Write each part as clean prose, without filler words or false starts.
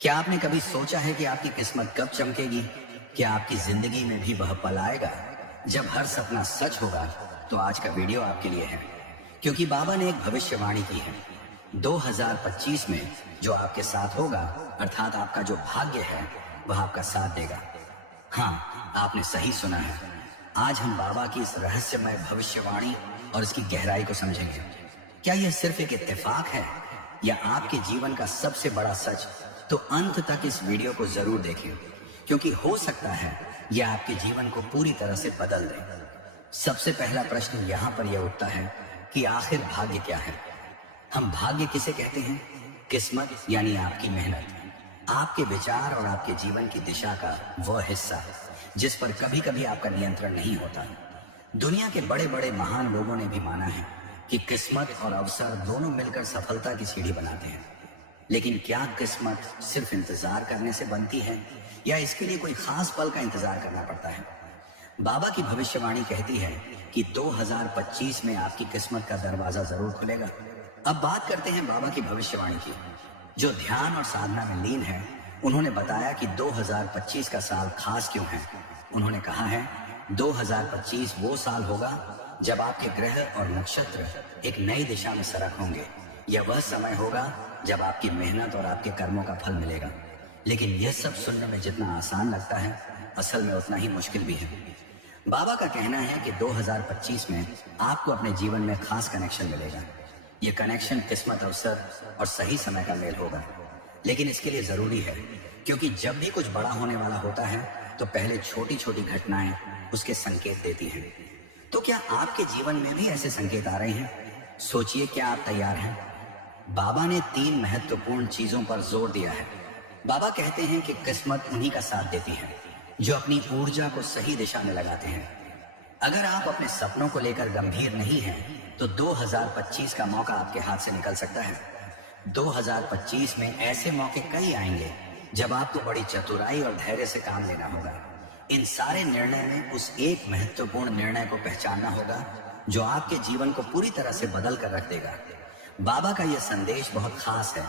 क्या आपने कभी सोचा है कि आपकी किस्मत कब चमकेगी? क्या आपकी जिंदगी में भी वह पल आएगा जब हर सपना सच होगा? तो आज का वीडियो आपके लिए है, क्योंकि बाबा ने एक भविष्यवाणी की है। 2025 में जो आपके साथ होगा, अर्थात आपका जो भाग्य है, वह आपका साथ देगा। हाँ, आपने सही सुना है। आज हम बाबा की इस रहस्यमय भविष्यवाणी और इसकी गहराई को समझेंगे। क्या यह सिर्फ एक इत्तेफाक है या आपके जीवन का सबसे बड़ा सच? तो अंत तक इस वीडियो को जरूर देखें, क्योंकि हो सकता है यह आपके जीवन को पूरी तरह से बदल दे। सबसे पहला प्रश्न यहाँ पर यह उठता है कि आखिर भाग्य क्या है? हम भाग्य किसे कहते हैं? किस्मत यानी आपकी मेहनत, आपके विचार और आपके जीवन की दिशा का वह हिस्सा जिस पर कभी कभी आपका नियंत्रण नहीं होता। दुनिया के बड़े बड़े महान लोगों ने भी माना है कि किस्मत और अवसर दोनों मिलकर सफलता की सीढ़ी बनाते हैं। लेकिन क्या किस्मत सिर्फ इंतजार करने से बनती है या इसके लिए कोई खास पल का इंतजार करना पड़ता है? बाबा की भविष्यवाणी कहती है कि 2025 में आपकी किस्मत का दरवाजा जरूर खुलेगा। अब बात करते हैं बाबा की भविष्यवाणी की, जो ध्यान और साधना में लीन है। उन्होंने बताया कि 2025 का साल खास क्यों है। उन्होंने कहा है 2025 वो साल होगा जब आपके ग्रह और नक्षत्र एक नई दिशा में सरक होंगे। यह वह समय होगा जब आपकी मेहनत और आपके कर्मों का फल मिलेगा। लेकिन यह सब सुनने में जितना आसान लगता है, असल में उतना ही मुश्किल भी है। बाबा का कहना है कि 2025 में आपको अपने जीवन में खास कनेक्शन मिलेगा। यह कनेक्शन किस्मत, अवसर और सही समय का मेल होगा। लेकिन इसके लिए जरूरी है, क्योंकि जब भी कुछ बड़ा होने वाला होता है तो पहले छोटी छोटी घटनाएं उसके संकेत देती हैं। तो क्या आपके जीवन में भी ऐसे संकेत आ रहे हैं? सोचिए, क्या आप तैयार हैं? बाबा ने 3 महत्वपूर्ण चीजों पर जोर दिया है। बाबा कहते हैं कि किस्मत उन्हीं का साथ देती है जो अपनी ऊर्जा को सही दिशा में लगाते हैं। अगर आप अपने सपनों को लेकर गंभीर नहीं हैं, तो 2025 का मौका आपके हाथ से निकल सकता है। 2025 में ऐसे मौके कई आएंगे जब आपको बड़ी चतुराई और धैर्य से काम लेना होगा। इन सारे निर्णय में उस एक महत्वपूर्ण निर्णय को पहचानना होगा जो आपके जीवन को पूरी तरह से बदल कर रख देगा। बाबा का यह संदेश बहुत खास है।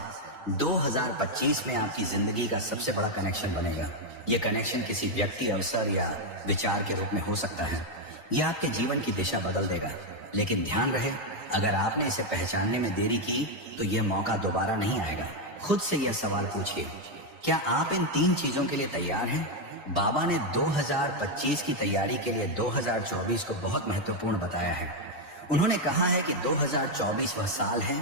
2025 में आपकी जिंदगी का सबसे बड़ा कनेक्शन बनेगा। यह कनेक्शन किसी व्यक्ति, अवसर या विचार के रूप में हो सकता है। यह आपके जीवन की दिशा बदल देगा। लेकिन ध्यान रहे, अगर आपने इसे पहचानने में देरी की तो यह मौका दोबारा नहीं आएगा। खुद से यह सवाल पूछिए, क्या आप इन 3 चीजों के लिए तैयार हैं? बाबा ने 2025 की तैयारी के लिए 2024 को बहुत महत्वपूर्ण बताया है। उन्होंने कहा है कि 2024 वह साल है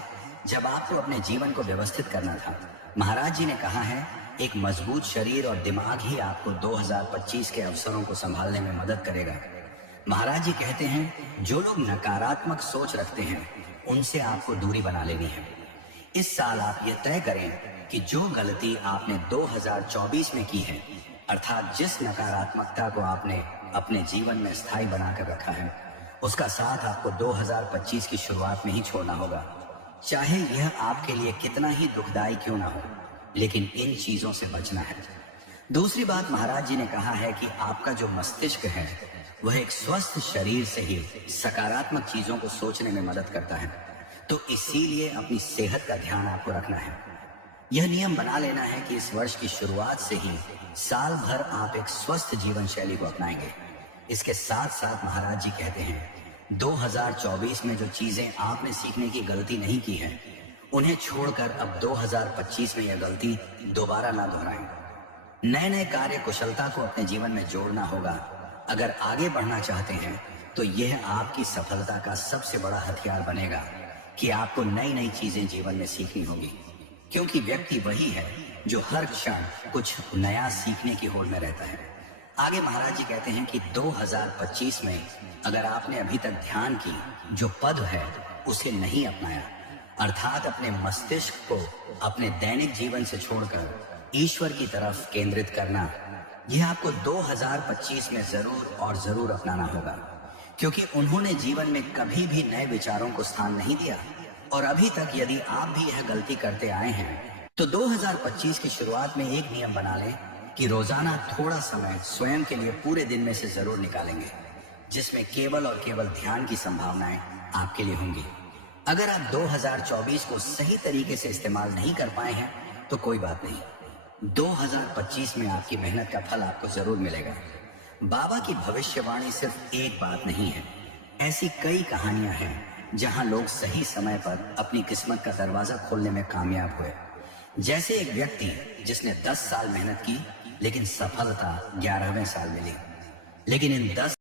जब आपको अपने जीवन को व्यवस्थित करना था। महाराज जी ने कहा है, एक मजबूत शरीर और दिमाग ही आपको 2025 के अवसरों को संभालने में मदद करेगा। महाराज जी कहते हैं, जो लोग नकारात्मक सोच रखते हैं उनसे आपको दूरी बना लेनी है। इस साल आप ये तय करें कि जो गलती आपने 2024 में की है, अर्थात जिस नकारात्मकता को आपने अपने जीवन में स्थायी बनाकर रखा है, उसका साथ आपको 2025 की शुरुआत में ही छोड़ना होगा, चाहे यह आपके लिए कितना ही दुखदाई क्यों ना हो। लेकिन इन चीजों से बचना है। दूसरी बात, महाराज जी ने कहा है कि आपका जो मस्तिष्क है वह एक स्वस्थ शरीर से ही सकारात्मक चीजों को सोचने में मदद करता है। तो इसीलिए अपनी सेहत का ध्यान आपको रखना है। यह नियम बना लेना है कि इस वर्ष की शुरुआत से ही साल भर आप एक स्वस्थ जीवन शैली को अपनाएंगे। इसके साथ साथ महाराज जी कहते हैं, 2024 में जो चीजें आपने सीखने की गलती नहीं की है, उन्हें छोड़कर अब 2025 में यह गलती दोबारा ना दोहराएं। नए नए कार्य कुशलता को अपने जीवन में जोड़ना होगा। अगर आगे बढ़ना चाहते हैं तो यह आपकी सफलता का सबसे बड़ा हथियार बनेगा कि आपको नई नई चीजें जीवन में सीखनी होगी, क्योंकि व्यक्ति वही है जो हर क्षण कुछ नया सीखने की होड़ में रहता है। आगे महाराज जी कहते हैं कि 2025 में अगर आपने अभी तक ध्यान की जो पद है उसे नहीं अपनाया, अर्थात अपने मस्तिष्क को अपने दैनिक जीवन से छोड़कर ईश्वर की तरफ केंद्रित करना, यह आपको 2025 में जरूर और जरूर अपनाना होगा, क्योंकि उन्होंने जीवन में कभी भी नए विचारों को स्थान नहीं दिया। और अभी तक यदि आप भी यह गलती करते आए हैं तो 2025 की शुरुआत में एक नियम बना लें कि रोजाना थोड़ा समय स्वयं के लिए पूरे दिन में से जरूर निकालेंगे, जिसमें केवल और केवल ध्यान की संभावनाएं आपके लिए होंगी। अगर आप 2024 को सही तरीके से इस्तेमाल नहीं कर पाए हैं तो कोई बात नहीं, 2025 में आपकी मेहनत का फल आपको जरूर मिलेगा। बाबा की भविष्यवाणी सिर्फ एक बात नहीं है, ऐसी कई कहानियां हैं जहां लोग सही समय पर अपनी किस्मत का दरवाजा खोलने में कामयाब हुए। जैसे एक व्यक्ति जिसने 10 साल मेहनत की लेकिन सफलता 11वें साल मिली। लेकिन इन 10